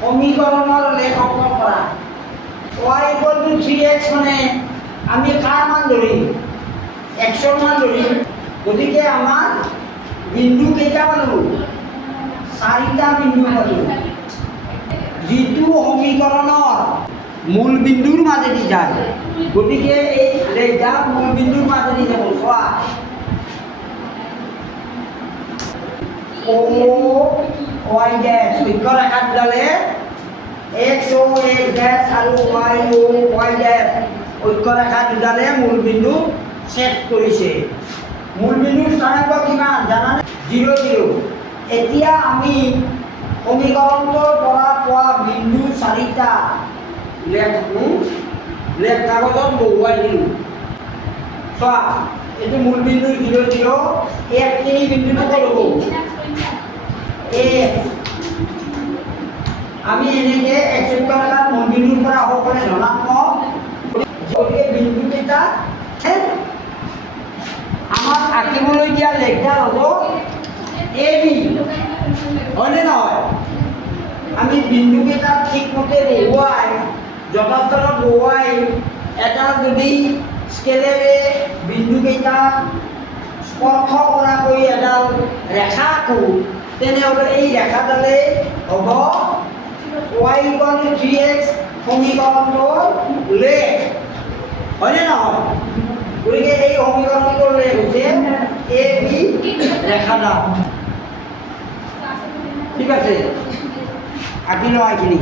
সমীকৰণৰ লেখ অংকন কৰা y equal to 3x মানে আমি কাৰ মান ধৰিম xৰ মান ধৰিম গতিকে আমাৰ বিন্দু কেইটা পালো 4টা বিন্দু পালো যিটো সমীকৰণৰ মূল বিন্দুৰ মাজেদি যায় গতিকে এই ৰেখা মূল বিন্দুৰ মাজেদি যাব চোৱা o y ড্যাশ বিকর রেখা দুডালে x o x ড্যাশ আর y o y ড্যাশ ঐক্য রেখা দুডালে মূল বিন্দু সেট কৰিছে মূল বিন্দুৰ স্থানাংক কিমান জানানে 0 0 এতিয়া আমি সমীকৰণটোৰ পৰা পোৱা বিন্দু 4টা লেখ কাগজত বহুৱাই দিলোঁ চোৱা এইটো মূল বিন্দু 0 0 এক তিনি বিন্দুটো ক'ত হ'ব আমি এনেকে একচেপ্টাৰ মূল বিন্দুৰ পৰা সকলে ধনাত্মক গতিকে বিন্দু কেইটা আমাক আঁকিবলৈ দিয়া লেখডাল হ'ব এ বি হয়নে নহয় আমি বিন্দু কেইটা ঠিকমতে বহুৱাই যথাস্থানত বহুৱাই এটা যদি স্কেলেৰে বিন্দু কেইটা স্পৰ্শ কৰাকৈ এডাল ৰেখা আঁকো তেনেহ'লে এই ৰেখাডালে হ'ব y equal to 3x সমীকৰণটোৰ লেখ হয়নে নহয় গতিকে এই সমীকৰণটোৰ লেখ হৈছে এ বি ৰেখাডাল ঠিক আছে আঁকি লোৱা এইখিনি